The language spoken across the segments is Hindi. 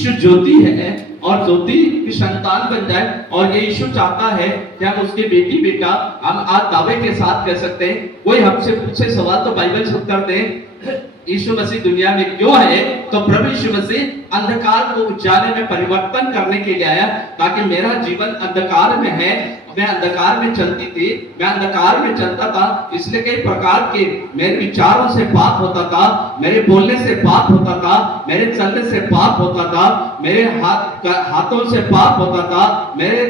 यीशु ज्योति है और ज्योति की संतान बन जाए, और ये यीशु चाहता है कि हम उसके बेटी बेटा हम आज दावे के साथ कह सकते हैं। कोई हमसे पूछे सवाल तो बाइबल से उत्तर दें, यीशु मसीह दुनिया में क्यों है? तो प्रभु यीशु मसीह अंधकार को उजाले में परिवर्तन करने के लिए आया, ताकि मेरा जीवन अंधकार में है, मैं अंधकार में चलती थी, मैं अंधकार में चलता था, इसलिए कई प्रकार के मेरे विचारों से पाप होता था, मेरे बोलने से पाप होता था, मेरे चलने से पाप होता था, मेरे हाथों से पाप होता था, मेरे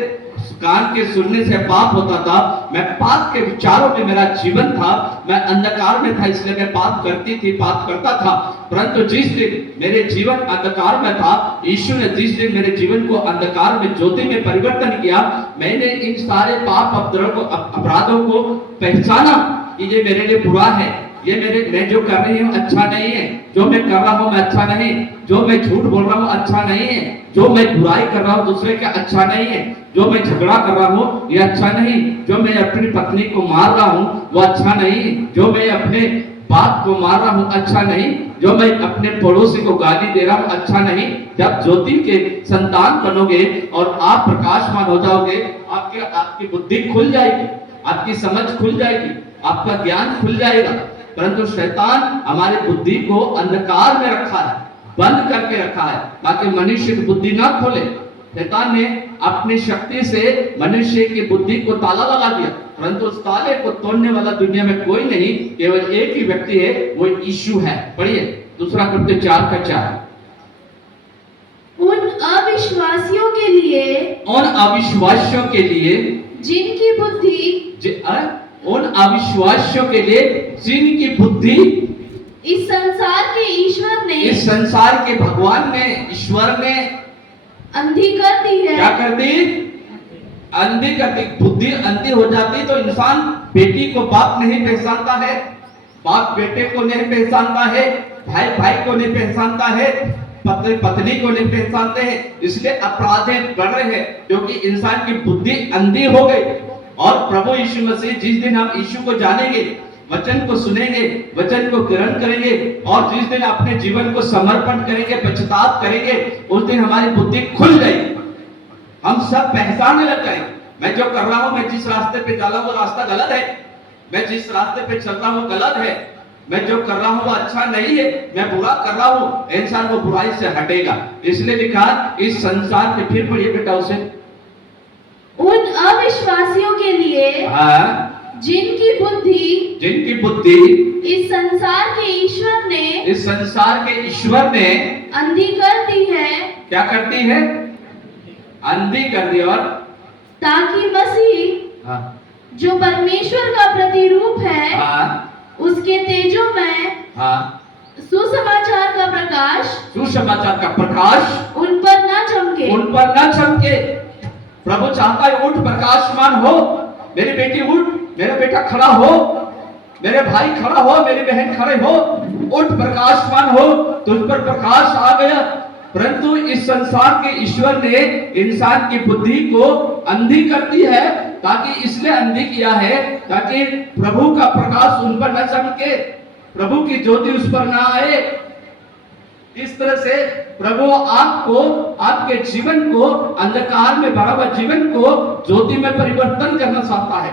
कान के सुनने से पाप होता था, मैं पाप के विचारों में मेरा जीवन था, मैं अंधकार में था, इसलिए मैं पाप करती थी, पाप करता था। परंतु जिस दिन मेरे जीवन अंधकार में था, यीशु ने जिस दिन मेरे जीवन को अंधकार में ज्योति में परिवर्तन किया, मैंने इन सारे पाप अपराधों को पहचाना कि ये मेरे लिए बुरा है, ये मैं जो कर रही हूँ अच्छा नहीं है, जो मैं कर रहा हूँ मैं अच्छा नहीं, जो मैं झूठ बोल रहा हूँ अच्छा नहीं है, जो मैं बुराई कर रहा हूँ दूसरे का अच्छा नहीं है, जो मैं झगड़ा कर रहा हूँ ये अच्छा नहीं, जो मैं अपनी पत्नी को मार रहा हूँ वो अच्छा नहीं, जो मैं अपने बाप को मार रहा हूँ अच्छा नहीं, जो मैं अपने पड़ोसी को गाली दे रहा हूँ अच्छा नहीं। जब ज्योति के संतान बनोगे और आप प्रकाशमान हो जाओगे, आपकी बुद्धि खुल जाएगी, आपकी समझ खुल जाएगी, आपका ज्ञान खुल जाएगा। परंतु शैतान हमारी बुद्धि को अंधकार में रखा है, बंद करके रखा है, ताकि मनुष्य की बुद्धि ना खोले। शैतान ने अपनी शक्ति से मनुष्य की बुद्धि को ताला लगा दिया, परंतु उस ताले को तोड़ने वाला दुनिया में कोई नहीं, केवल एक ही व्यक्ति है, वो यीशु है। पढ़िए 2 कुरिन्थियों 4:4। उन अविश्वासियों के लिए जिनकी बुद्धि इस संसार के भगवान ने, ईश्वर ने अंधी कर दी है। क्या कर दी? अंधी कर दी। बुद्धि अंधी हो जाती तो इंसान बेटी को बाप नहीं पहचानता है, बाप बेटे को नहीं पहचानता है, भाई भाई को नहीं पहचानता है, पति पत्नी को नहीं पहचानते हैं। इसलिए अपराध बढ़ रहे हैं, क्योंकि इंसान की बुद्धि अंधी हो गई। और प्रभु यीशु मसीह, जिस दिन हम यीशु को जानेंगे, वचन को सुनेंगे, वचन को ग्रहण करेंगे, और जिस दिन अपने जीवन को समर्पण करेंगे, पश्चाताप करेंगे, उस दिन हमारी बुद्धि खुल जाएगी। हम सब पहचानने लग जाएंगे, मैं जो कर रहा हूं, मैं जिस रास्ते पे जा रहा हूं वो रास्ता गलत है, मैं जिस रास्ते पे चल रहा हूं गलत है, मैं जो कर रहा हूं वो अच्छा नहीं है, मैं बुरा कर रहा हूं। इंसान वो बुराई से हटेगा। इसलिए लिखा इस संसार के, फिर पढ़िए बेटा उसे, उन अविश्वासियों के लिए जिनकी बुद्धि इस संसार के ईश्वर ने अंधी कर दी है। क्या करती है? अंधी कर दी। और ताकि मसीह जो परमेश्वर का प्रतिरूप है, उसके तेजो में सुसमाचार का प्रकाश उन पर न चमके। प्रभु चाहता है उठ, प्रकाशमान हो, मेरी बेटी उठ, मेरा बेटा खड़ा हो, मेरे भाई खड़ा हो, मेरी बहन खड़े हो, उठ, प्रकाशमान हो, तुझ पर प्रकाश आ गया। परंतु इस संसार के ईश्वर ने इंसान की बुद्धि को अंधी कर दी है, ताकि इसलिए अंधी किया है ताकि प्रभु का प्रकाश उन पर न चमके, प्रभु की ज्योति उस पर ना आए। इस तरह से प्रभु आपको, आपके जीवन को, अंधकार में भरा हुआ जीवन को ज्योति में परिवर्तन करना चाहता है।